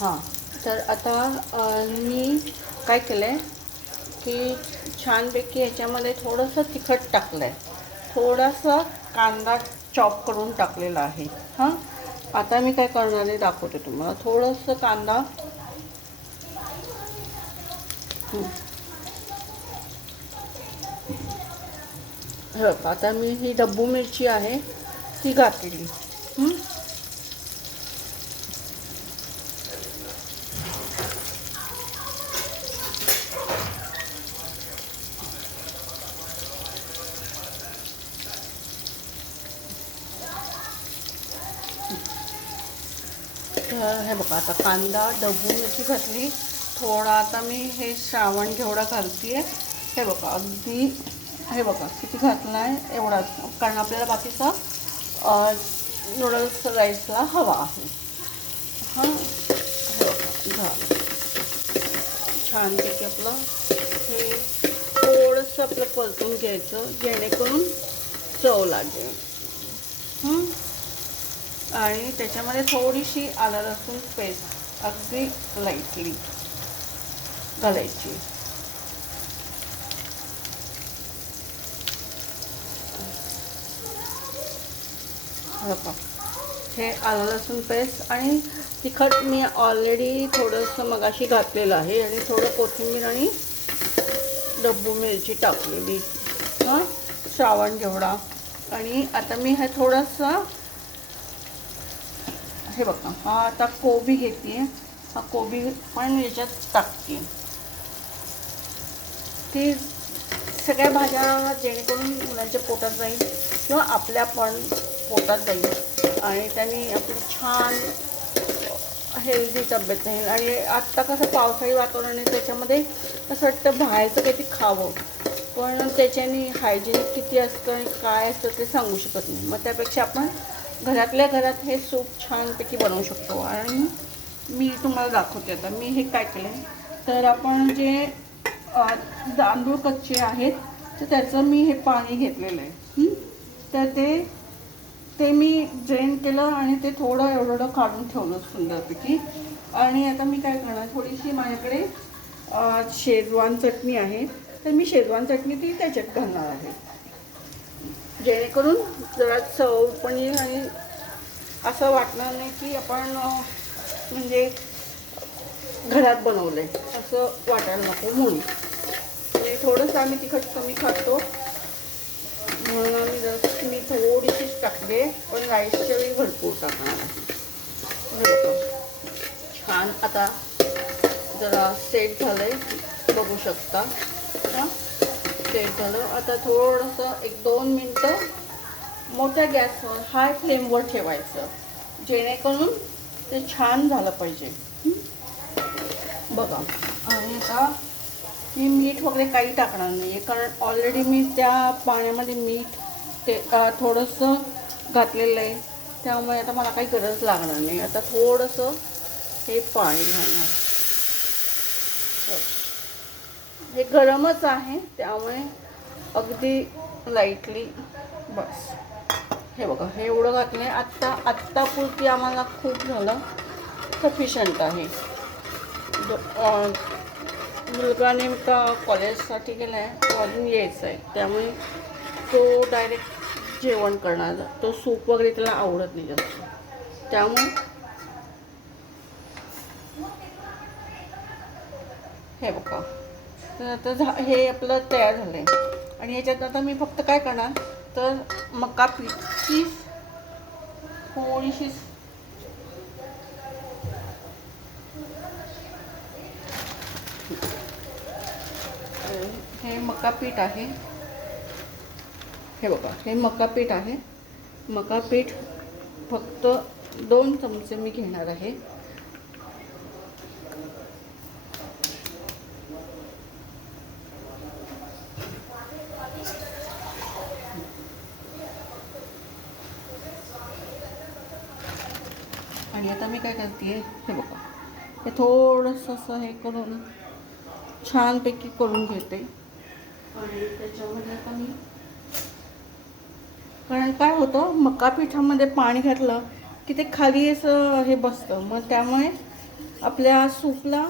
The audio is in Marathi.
हां. तर आता मी काय केलं आहे की छानपैकी ह्याच्यामध्ये थोडंसं तिखट टाकलं आहे, थोडासा कांदा चॉप करून टाकलेला आहे. हां, आता मी काय करणार आहे दाखवते तुम्हाला. थोडंसं कांदा, हो, आता मी ही डब्बू मिरची आहे ती घातली. हं? तर हे बघा, आता कांदा डब्बू मिरची घातली. थोडा आता मी हे श्रावण घेवडा घालते आहे. हे बघा अगदी, हे बघा किती घातला आहे एवढाच, कारण आपल्याला बाकीचा नूडल्स राईसला हवा आहे. हां, हे बघा झालं छानपैकी आपलं. हे थोडंसं आपलं परतून घ्यायचं जेणेकरून चव लागेल. आणि त्याच्यामध्ये थोडीशी आलं लसूण पेस्ट अगदी लाईटली घालायची. बघा, हे आलं लसूण पेस्ट आणि तिखट मी ऑलरेडी थोडंसं मगाशी घातलेलं आहे आणि थोडं कोथिंबीर आणि डब्बू मिरची टाकलेली. हां, श्रावण घेवडा. आणि आता मी हे थोडंसं, हे बघा, हा आता कोबी घेते. हा कोबी पण याच्यात टाकते. ती सगळ्या भाज्या जेणेकरून मुलांच्या पोटात जाईल किंवा आपल्या पण पोटात जाईल आणि त्यांनी आपली छान हेल्दी तब्येत राहील. आणि आत्ता कसं पावसाळी वातावरण आहे, त्याच्यामध्ये असं वाटतं बाहेरचं काहीतरी खावं, पण त्याच्याने हायजेनिक किती असतं आणि काय असतं ते सांगू शकत नाही. मग त्यापेक्षा आपण घरातल्या घरात हे सूप छानपैकी बनवू शकतो. आणि मी तुम्हाला दाखवते आता मी हे काय केलं आहे. तर आपण जे तांदूळ कच्चे आहेत तर त्याचं मी हे पाणी घेतलेलं आहे. तर ते मी ड्रेन केलं आणि ते थोडं एवढं काढून ठेवलं सुंदरपैकी. आणि आता मी काय करणार, थोडीशी माझ्याकडे शेजवान चटणी आहे, तर मी शेजवान चटणी ती त्याच्यात घालणार आहे, जेणेकरून जरा चव पण येईल आणि असं वाटणार नाही की आपण म्हणजे घरात बनवलं आहे असं वाटायला नको. म्हणून म्हणजे थोडंसं आम्ही तिखट कमी खातो, म्हणून आम्ही जर मी थोडीशीच टाकले, पण राईसच्या वेळी भरपूर टाकणार आहे. छान आता जरा सेट झालं आहे, बघू शकता. हां, सेट झालं. आता थोडंसं 1-2 मिनटं मोठ्या गॅसवर हाय फ्लेमवर ठेवायचं, जेणेकरून ते छान झालं पाहिजे. बघा, आणि आता मी मीठ वगैरे काही टाकणार नाही आहे, कारण ऑलरेडी मी त्या पाण्यामध्ये मीठ ते थोडंसं घातलेलं आहे, त्यामुळे आता मला काही गरज लागणार नाही. आता थोडंसं हे पाणी घालणार. हे गरमच आहे त्यामुळे अगदी लाईटली बस. हे बघा, हे एवढं घातलं आहे. आत्तापुरती आम्हाला खूप झालं, सफिशियंट आहे. मुलगा नेमका कॉलेजसाठी गेला आहे, तो अजून यायचा आहे, त्यामुळे तो डायरेक्ट जेवण करणार. तो सूप वगैरे त्याला आवडत नाही जास्त, त्यामुळे हे बघा. तर आता हे आपलं तयार झालं आहे. आणि ह्याच्यात आता मी फक्त काय करणार, तर मका पीठची थोडीशी हे मका पीठ आहे. हे बघा, हे मका पीठ आहे. मका पीठ फक्त 2 चमचे मी घेणार आहे. आणि आता मी काय करते, हे बघा, हे थोडंसं असं हे करून छानपैकी करून घेते. आणि त्याच्यामध्ये आता मी, कारण काय होतं, मका पिठामध्ये पाणी घातलं की ते खाली असं हे बसतं, मग त्यामुळे आपल्या सूपला